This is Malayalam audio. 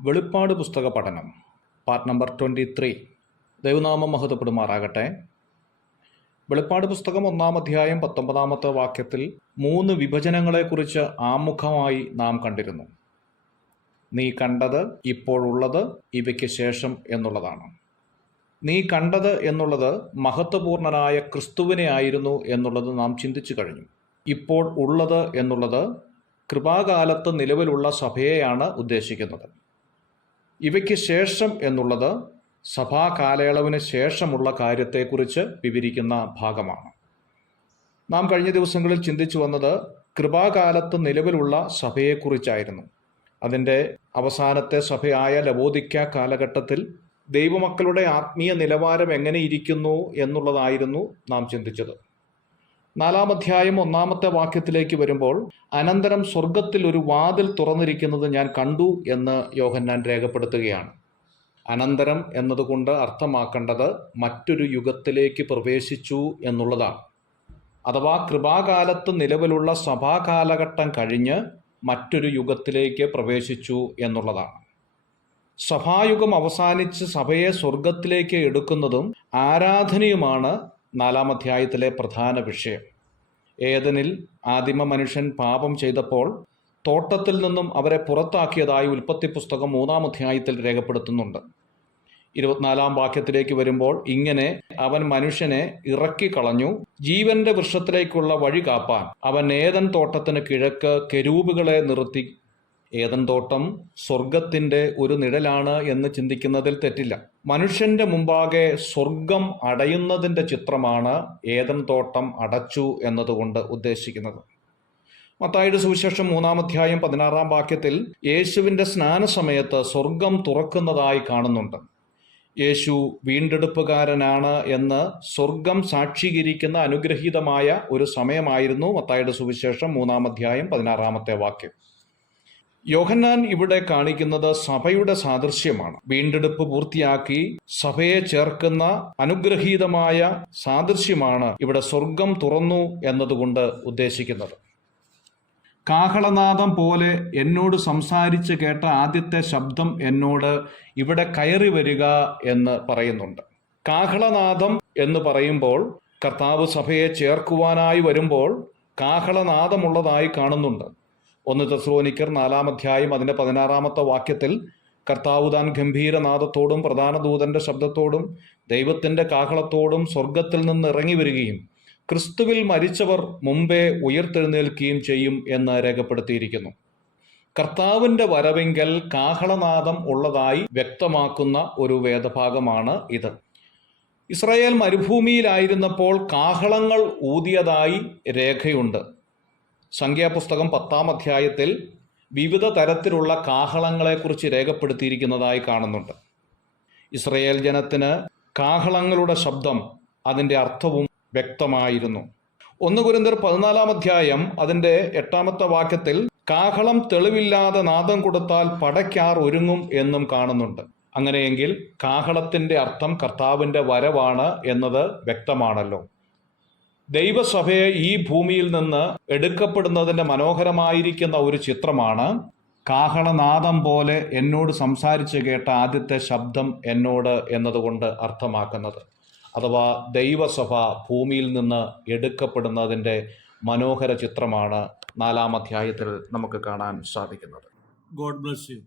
വെളിപ്പാട് പുസ്തക പഠനം പാർട്ട് നമ്പർ 23. ദൈവനാമം മഹത്വപ്പെടുമാറാകട്ടെ. വെളിപ്പാട് പുസ്തകം 1-ാം അധ്യായം 19-ാമത്തെ വാക്യത്തിൽ 3 വിഭജനങ്ങളെക്കുറിച്ച് ആമുഖമായി നാം കണ്ടിരുന്നു. നീ കണ്ടത്, ഇപ്പോഴുള്ളത്, ഇവയ്ക്ക് ശേഷം എന്നുള്ളതാണ്. നീ കണ്ടത് എന്നുള്ളത് മഹത്വപൂർണനായ ക്രിസ്തുവിനെ ആയിരുന്നു എന്നുള്ളത് നാം ചിന്തിച്ചു കഴിഞ്ഞു. ഇപ്പോൾ ഉള്ളത് എന്നുള്ളത് കൃപാകാലത്ത് നിലവിലുള്ള സഭയെയാണ് ഉദ്ദേശിക്കുന്നത്. ഇവയ്ക്ക് ശേഷം എന്നുള്ളത് സഭാ കാലയളവിന് ശേഷമുള്ള കാര്യത്തെക്കുറിച്ച് വിവരിക്കുന്ന ഭാഗമാണ്. നാം കഴിഞ്ഞ ദിവസങ്ങളിൽ ചിന്തിച്ചു വന്നത് കൃപാകാലത്ത് നിലവിലുള്ള സഭയെക്കുറിച്ചായിരുന്നു. അതിൻ്റെ അവസാനത്തെ സഭയായ ലവോദിക്ക കാലഘട്ടത്തിൽ ദൈവമക്കളുടെ ആത്മീയ നിലവാരം എങ്ങനെ ഇരിക്കുന്നു എന്നുള്ളതായിരുന്നു നാം ചിന്തിച്ചത്. 4-ാം അധ്യായം 1-ാമത്തെ വാക്യത്തിലേക്ക് വരുമ്പോൾ, അനന്തരം സ്വർഗത്തിൽ ഒരു വാതിൽ തുറന്നിരിക്കുന്നത് ഞാൻ കണ്ടു എന്ന് യോഹന്നാൻ രേഖപ്പെടുത്തുകയാണ്. അനന്തരം എന്നതുകൊണ്ട് അർത്ഥമാക്കേണ്ടത് മറ്റൊരു യുഗത്തിലേക്ക് പ്രവേശിച്ചു എന്നുള്ളതാണ്. അഥവാ കൃപാകാലത്ത് നിലവിലുള്ള സഭാകാലഘട്ടം കഴിഞ്ഞ് മറ്റൊരു യുഗത്തിലേക്ക് പ്രവേശിച്ചു എന്നുള്ളതാണ്. സഭായുഗം അവസാനിച്ച് സഭയെ സ്വർഗത്തിലേക്ക് എടുക്കുന്നതും ആരാധനയുമാണ് 4-ാം അധ്യായത്തിലെ പ്രധാന വിഷയം. ഏദനിൽ ആദിമ മനുഷ്യൻ പാപം ചെയ്തപ്പോൾ തോട്ടത്തിൽ നിന്നും അവരെ പുറത്താക്കിയതായി ഉൽപ്പത്തി പുസ്തകം 3-ാം അധ്യായത്തിൽ രേഖപ്പെടുത്തുന്നുണ്ട്. 24-ാം വാക്യത്തിലേക്ക് വരുമ്പോൾ, ഇങ്ങനെ അവൻ മനുഷ്യനെ ഇറക്കിക്കളഞ്ഞു, ജീവന്റെ വൃക്ഷത്തിലേക്കുള്ള വഴി കാപ്പാൻ അവൻ ഏദൻ തോട്ടത്തിന് കിഴക്ക് കെരൂബുകളെ നിർത്തി. ഏദൻ തോട്ടം സ്വർഗത്തിൻ്റെ ഒരു നിഴലാണ് എന്ന് ചിന്തിക്കുന്നതിൽ തെറ്റില്ല. മനുഷ്യന്റെ മുമ്പാകെ സ്വർഗം അടയുന്നതിൻ്റെ ചിത്രമാണ് ഏദൻ തോട്ടം അടച്ചു എന്നതുകൊണ്ട് ഉദ്ദേശിക്കുന്നത്. മത്തായിയുടെ സുവിശേഷം 3-ാം അധ്യായം 16-ാം വാക്യത്തിൽ യേശുവിൻ്റെ സ്നാനസമയത്ത് സ്വർഗം തുറക്കുന്നതായി കാണുന്നുണ്ട്. യേശു വീണ്ടെടുപ്പുകാരനാണ് എന്ന് സ്വർഗം സാക്ഷീകരിക്കുന്ന അനുഗ്രഹീതമായ ഒരു സമയമായിരുന്നു മത്തായിയുടെ സുവിശേഷം 3-ാം അധ്യായം 16-ാമത്തെ വാക്യം. യോഹന്നാൻ ഇവിടെ കാണിക്കുന്നത് സഭയുടെ സാദൃശ്യമാണ്. വീണ്ടെടുപ്പ് പൂർത്തിയാക്കി സഭയെ ചേർക്കുന്ന അനുഗ്രഹീതമായ സാദൃശ്യമാണ് ഇവിടെ സ്വർഗം തുറന്നു എന്നതുകൊണ്ട് ഉദ്ദേശിക്കുന്നത്. കാഹളനാദം പോലെ എന്നോട് സംസാരിച്ച് കേട്ട ആദ്യത്തെ ശബ്ദം എന്നോട് ഇവിടെ കയറി വരിക എന്ന് പറയുന്നുണ്ട്. കാഹളനാദം എന്ന് പറയുമ്പോൾ കർത്താവ് സഭയെ ചേർക്കുവാനായി വരുമ്പോൾ കാഹളനാദമുള്ളതായി കാണുന്നുണ്ട്. 1 തെസ്സലോനിക്കർ 4-ാം അധ്യായം അതിൻ്റെ 16-ാമത്തെ വാക്യത്തിൽ കർത്താവ് താൻ ഗംഭീരനാദത്തോടും പ്രധാന ദൂതന്റെ ശബ്ദത്തോടും ദൈവത്തിൻ്റെ കാഹളത്തോടും സ്വർഗത്തിൽ നിന്ന് ഇറങ്ങി വരികയും ക്രിസ്തുവിൽ മരിച്ചവർ മുമ്പേ ഉയർത്തെഴുന്നേൽക്കുകയും ചെയ്യും എന്ന് രേഖപ്പെടുത്തിയിരിക്കുന്നു. കർത്താവിൻ്റെ വരവെങ്കിൽ കാഹളനാദം ഉള്ളതായി വ്യക്തമാക്കുന്ന ഒരു വേദഭാഗമാണ് ഇത്. ഇസ്രായേൽ മരുഭൂമിയിലായിരുന്നപ്പോൾ കാഹളങ്ങൾ ഊതിയതായി രേഖയുണ്ട്. സംഖ്യാപുസ്തകം 10-ാം അധ്യായത്തിൽ വിവിധ തരത്തിലുള്ള കാഹളങ്ങളെക്കുറിച്ച് രേഖപ്പെടുത്തിയിരിക്കുന്നതായി കാണുന്നുണ്ട്. ഇസ്രായേൽ ജനത്തിന് കാഹളങ്ങളുടെ ശബ്ദം അതിൻ്റെ അർത്ഥവും വ്യക്തമായിരുന്നു. 1 കൊരിന്ത്യർ 14-ാം അധ്യായം അതിൻ്റെ 8-ാമത്തെ വാക്യത്തിൽ കാഹളം തെളിവില്ലാതെ നാദം കൊടുത്താൽ പടയ്ക്കാർ ഒരുങ്ങും എന്നും കാണുന്നുണ്ട്. അങ്ങനെയെങ്കിൽ കാഹളത്തിൻ്റെ അർത്ഥം കർത്താവിൻ്റെ വരവാണ് എന്നത് വ്യക്തമാണല്ലോ. ദൈവസഭയെ ഈ ഭൂമിയിൽ നിന്ന് എടുക്കപ്പെടുന്നതിൻ്റെ മനോഹരമായിരിക്കുന്ന ഒരു ചിത്രമാണ് കാഹളനാദം പോലെ എന്നോട് സംസാരിച്ച് കേട്ട ആദ്യത്തെ ശബ്ദം എന്നോട് എന്നതുകൊണ്ട് അർത്ഥമാക്കുന്നത്. അഥവാ ദൈവസഭ ഭൂമിയിൽ നിന്ന് എടുക്കപ്പെടുന്നതിൻ്റെ മനോഹര ചിത്രമാണ് 4-ാം അധ്യായത്തിൽ നമുക്ക് കാണാൻ സാധിക്കുന്നത്. God bless you.